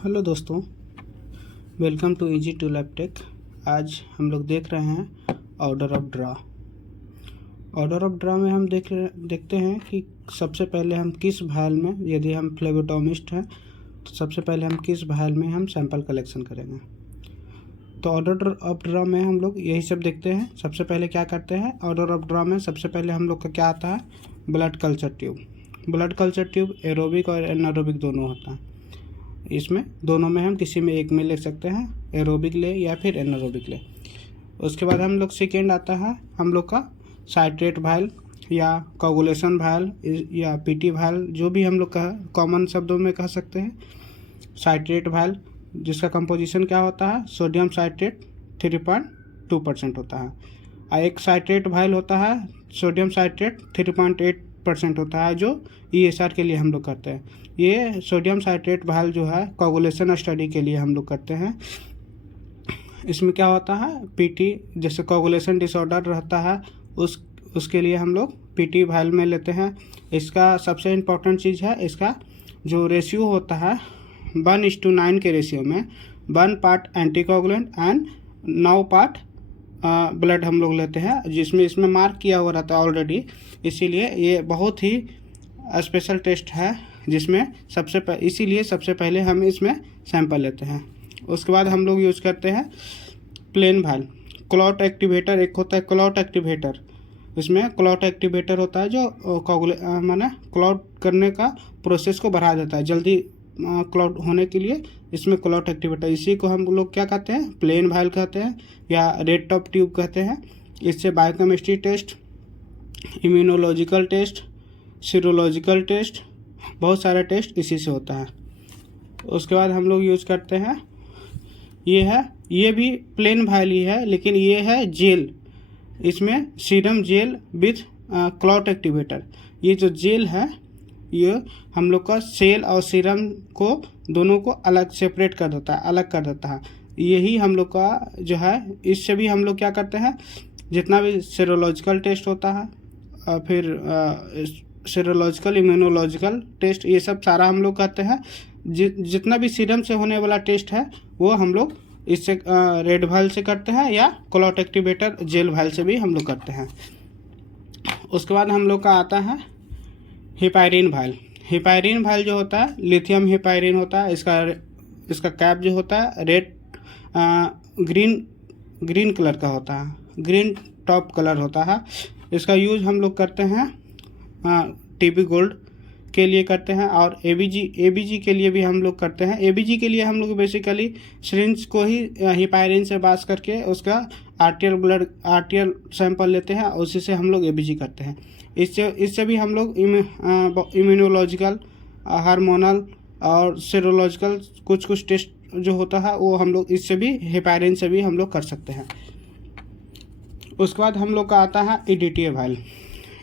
Hello दोस्तों, welcome to easy to lab tech. आज हम लोग देख रहे हैं order of draw. Order of draw में हम देखते हैं कि सबसे पहले हम किस वायल में, यदि हम फ्लेबोटोमिस्ट हैं तो सबसे पहले हम किस वायल में हम सैंपल कलेक्शन करेंगे। तो ऑर्डर ऑफ ड्रा में हम लोग यही सब देखते हैं। सबसे पहले क्या करते हैं, ऑर्डर ऑफ ड्रा में सबसे पहले हम लोग का क्या आता है, blood culture tube. Blood culture tube aerobic और एनारोबिक दोनों होता है। इसमें दोनों में हम किसी में एक में ले सकते हैं, एरोबिक ले या फिर एनारोबिक ले। उसके बाद हम लोग सेकेंड आता है हम लोग का साइट्रेट वायल या कोगुलेशन वायल या पीटी वायल, जो भी हम लोग का कॉमन शब्दों में कह सकते हैं। साइट्रेट वायल जिसका कंपोजिशन क्या होता है, सोडियम साइट्रेट 3.2% होता है। और एक साइट्रेट वायल होता है सोडियम साइट्रेट 3.8% होता है, जो ESR के लिए हम लोग करते हैं। ये सोडियम साइट्रेट वायल जो है कोगुलेशन स्टडी के लिए हम लोग करते हैं। इसमें क्या होता है, पीटी जैसे कोगुलेशन डिसऑर्डर रहता है उसके लिए हम लोग पीटी वायल में लेते हैं। इसका सबसे इम्पोर्टेंट चीज़ है, इसका जो रेशियो होता है 1:9 के रेशियो में 1 part anticoagulant and 9 part blood हम लोग लेते हैं, जिसमें इसमें मार्क किया हुआ रहता है ऑलरेडी। इसीलिए ये बहुत ही स्पेशल टेस्ट है, जिसमें इसीलिए सबसे पहले हम इसमें सैंपल लेते हैं। उसके बाद हम लोग यूज़ करते हैं प्लेन वायल। क्लॉट एक्टिवेटर एक होता है, क्लॉट एक्टिवेटर। इसमें क्लॉट एक्टिवेटर होता है जो माने क्लॉट करने का प्रोसेस को बढ़ा देता है, जल्दी क्लॉट होने के लिए इसमें क्लॉट एक्टिवेटर। इसी को हम लोग क्या कहते हैं, प्लेन वायल कहते हैं या रेड टॉप ट्यूब कहते हैं। इससे biochemistry test, immunological test, serological test, बहुत सारा टेस्ट इसी से होता है। उसके बाद हम लोग यूज़ करते हैं, ये भी प्लेन वायल ही है, लेकिन ये है जेल। इसमें serum gel with clot activator. ये जो जेल है ये हम लोग का सेल और सीरम को दोनों को अलग सेपरेट कर देता है, अलग कर देता है। यही हम लोग का जो है, इससे भी हम लोग क्या करते हैं, जितना भी सीरोलॉजिकल टेस्ट होता है फिर सीरोलॉजिकल, इम्यूनोलॉजिकल टेस्ट, ये सब सारा हम लोग करते हैं। जितना भी सीरम से होने वाला टेस्ट है वो हम लोग इससे रेड वायल से करते हैं या क्लॉट एक्टिवेटर जेल वायल से भी हम लोग करते हैं। उसके बाद हम लोग का आता है हेपाइरिन वायल। हेपाइरिन वायल जो होता है लिथियम हेपाइरिन होता है। इसका कैप जो होता है रेड ग्रीन कलर का होता है, ग्रीन टॉप कलर होता है। इसका यूज़ हम लोग करते हैं TB गोल्ड के लिए करते हैं, और ABG के लिए भी हम लोग करते हैं। ABG के लिए हम लोग बेसिकली सिरिंज को ही हेपाइरिन से बास करके उसका आर्टियल सैंपल लेते हैं, उसी से हम लोग ABG करते हैं। इससे भी हम लोग इम्यूनोलॉजिकल, हार्मोनल और सीरोलॉजिकल कुछ टेस्ट जो होता है वो हम लोग इससे भी हेपाइरिन से भी हम लोग कर सकते हैं। उसके बाद हम लोग का आता है EDTA वायल।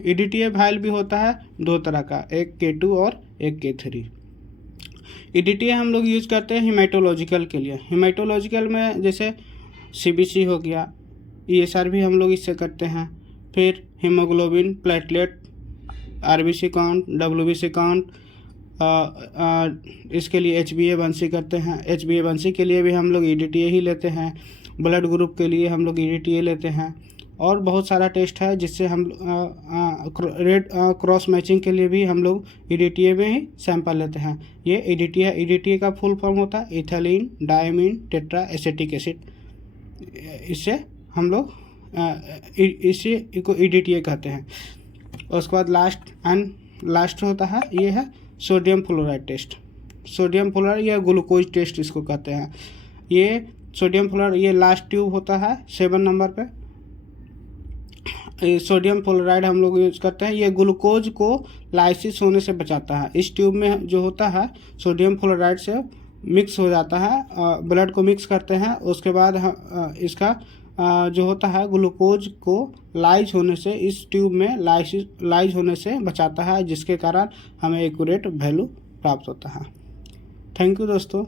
EDTA वायल भी होता है दो तरह का, एक K2 और एक K3। EDTA हम लोग यूज़ करते हैं हेमेटोलॉजिकल के लिए। हेमेटोलॉजिकल में जैसे CBC हो गया, ESR भी हम लोग इससे करते हैं। फिर haemoglobin, platelet, RBC count, WBC count, इसके लिए HbA1c करते हैं। HbA1c के लिए भी हम लोग EDTA ही लेते हैं। ब्लड ग्रुप के लिए हम लोग EDTA लेते हैं, और बहुत सारा टेस्ट है जिससे हम रेड क्रॉस मैचिंग के लिए भी हम लोग EDTA में ही सैंपल लेते हैं। ये EDTA का फुल फॉर्म होता है ethylene diamine tetra acetic acid. इससे हम लोग इसी को EDTA कहते हैं। उसके बाद लास्ट होता है, ये है sodium fluoride test. Sodium fluoride या ग्लूकोज टेस्ट इसको कहते हैं। ये सोडियम फ्लोराइड ये लास्ट ट्यूब होता है 7 नंबर पे। सोडियम फ्लोराइड हम लोग यूज करते हैं। ये ग्लूकोज को लाइसिस होने से बचाता है। इस ट्यूब में जो होता है सोडियम फ्लोराइड से मिक्स हो जाता है, ब्लड को मिक्स करते हैं। उसके बाद इसका जो होता है ग्लूकोज को लाइज होने से, इस ट्यूब में लाइज होने से बचाता है, जिसके कारण हमें एक्यूरेट वैल्यू प्राप्त होता है। थैंक यू दोस्तों।